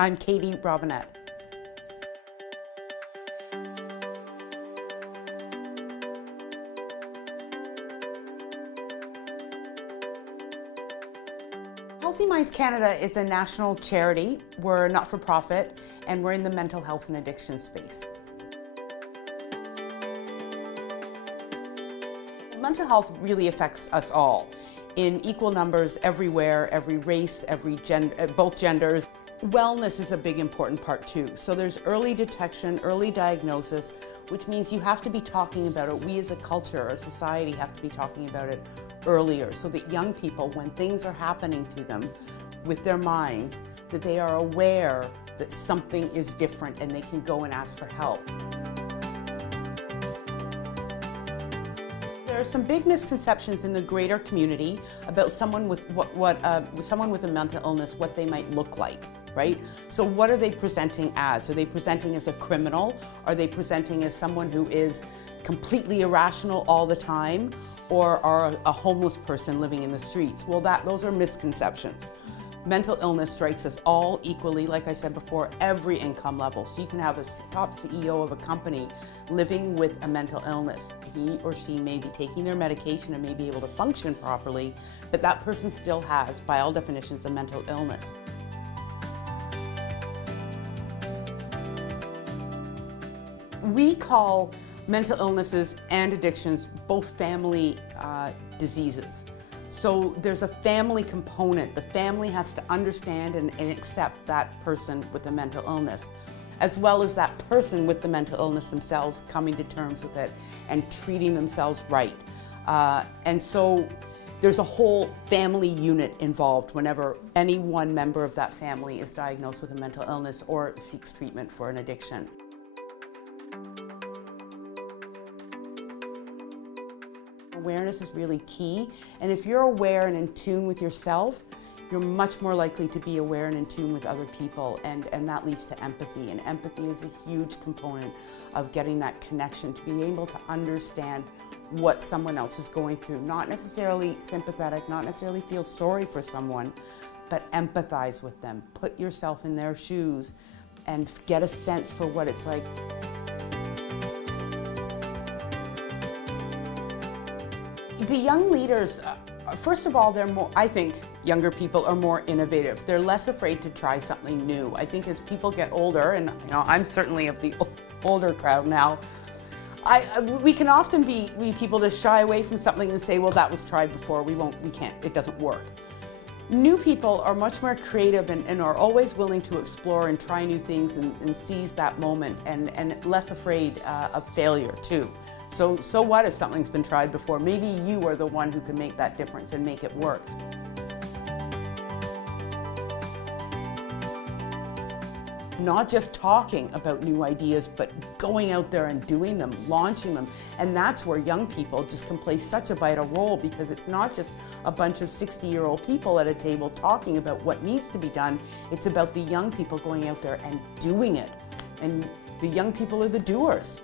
I'm Katie Robinette. Healthy Minds Canada is a national charity. We're not-for-profit, and we're in the mental health and addiction space. Mental health really affects us all in equal numbers, everywhere, every race, every gender, both genders. Wellness is a big important part too. So there's early detection, early diagnosis, which means you have to be talking about it. We as a culture, a society, have to be talking about it earlier so that young people, when things are happening to them with their minds, that they are aware that something is different and they can go and ask for help. There are some big misconceptions in the greater community about someone with someone with a mental illness, what they might look like, right? So what are they presenting as? Are they presenting as a criminal? Are they presenting as someone who is completely irrational all the time? Or are a homeless person living in the streets? Well, those are misconceptions. Mental illness strikes us all equally, like I said before, every income level. So you can have a top CEO of a company living with a mental illness. He or she may be taking their medication and may be able to function properly, but that person still has, by all definitions, a mental illness. We call mental illnesses and addictions both family diseases. So there's a family component. The family has to understand and accept that person with a mental illness, as well as that person with the mental illness themselves coming to terms with it and treating themselves right. And so there's a whole family unit involved whenever any one member of that family is diagnosed with a mental illness or seeks treatment for an addiction. Awareness is really key, and if you're aware and in tune with yourself, you're much more likely to be aware and in tune with other people, and that leads to empathy. And empathy is a huge component of getting that connection, to be able to understand what someone else is going through. Not necessarily sympathetic, not necessarily feel sorry for someone, but empathize with them. Put yourself in their shoes and get a sense for what it's like. The young leaders, first of all, I think younger people are more innovative. They're less afraid to try something new. I think as people get older, and I'm certainly of the older crowd now, we can often be people to shy away from something and say, well, that was tried before, we can't, it doesn't work. New people are much more creative and are always willing to explore and try new things and seize that moment, and less afraid of failure too. So what if something's been tried before? Maybe you are the one who can make that difference and make it work. Not just talking about new ideas, but going out there and doing them, launching them. And that's where young people just can play such a vital role, because it's not just a bunch of 60-year-old people at a table talking about what needs to be done. It's about the young people going out there and doing it. And the young people are the doers.